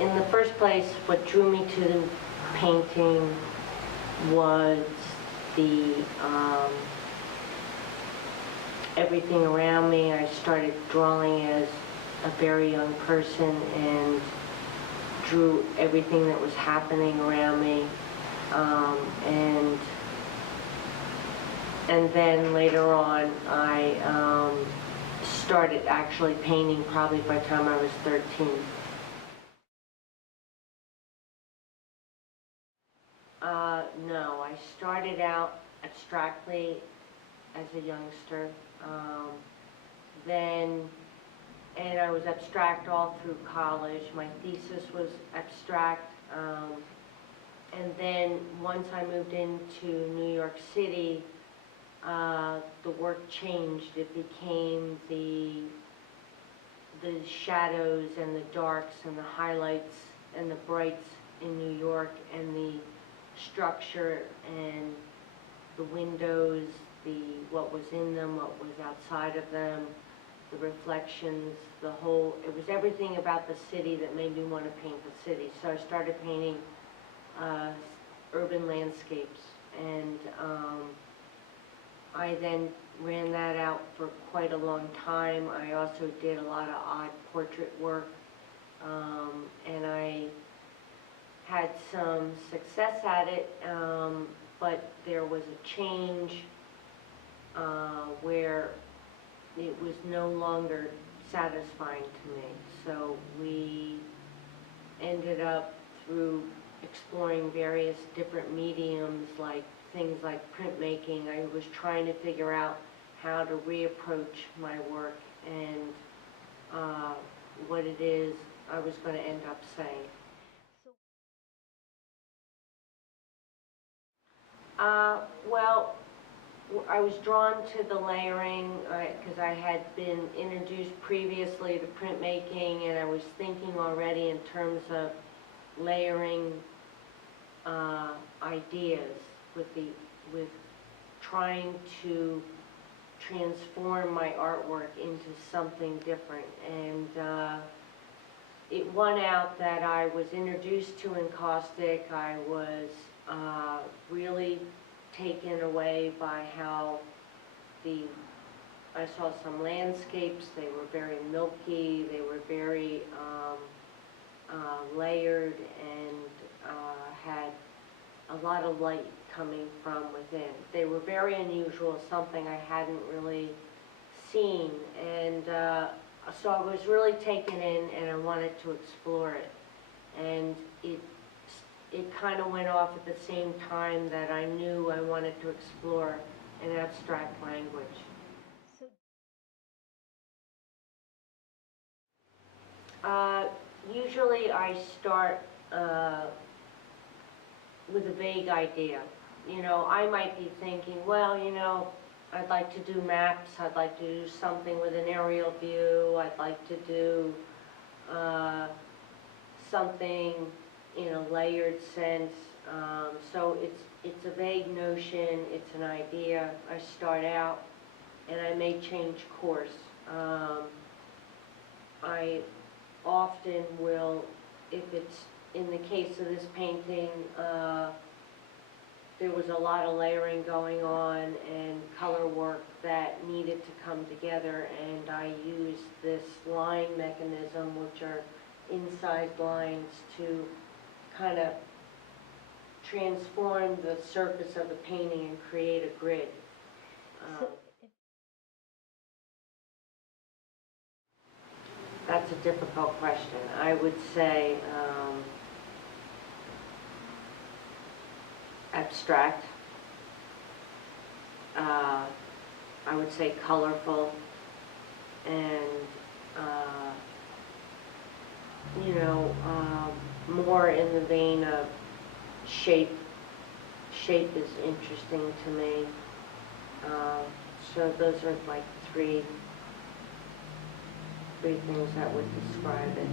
In the first place, what drew me to the painting was the everything around me. I started drawing as a very young person and drew everything that was happening around me. And then later on, I started actually painting probably by the time I was 13. No, I started out abstractly as a youngster. And I was abstract all through college. My thesis was abstract. And then once I moved into New York City, the work changed. It became the shadows and the darks and the highlights and the brights in New York, and the structure and the windows, what was in them, what was outside of them, the reflections, it was everything about the city that made me want to paint the city. So I started painting urban landscapes, and I then ran that out for quite a long time. I also did a lot of odd portrait work, and I had some success at it, but there was a change where it was no longer satisfying to me. So we ended up, through exploring various different mediums, like things like printmaking, I was trying to figure out how to reapproach my work and what it is I was going to end up saying. Well, I was drawn to the layering because I had been introduced previously to printmaking, and I was thinking already in terms of layering ideas with trying to transform my artwork into something different. And it won out that I was introduced to encaustic. I was really taken away by how I saw some landscapes. They were very milky, they were very layered, and had a lot of light coming from within. They were very unusual, something I hadn't really seen, and so I was really taken in, and I wanted to explore it. And it kind of went off at the same time that I knew I wanted to explore an abstract language. Usually I start with a vague idea. You know, I might be thinking, well, you know, I'd like to do maps, I'd like to do something with an aerial view, I'd like to do something in a layered sense. So it's a vague notion, it's an idea. I start out and I may change course. I often will, if it's in the case of this painting, there was a lot of layering going on and color work that needed to come together, and I used this line mechanism, which are incised lines, to kind of transform the surface of the painting and create a grid. That's a difficult question. I would say abstract. I would say colorful, and you know, more in the vein of shape. Shape is interesting to me. So those are like three things that would describe it.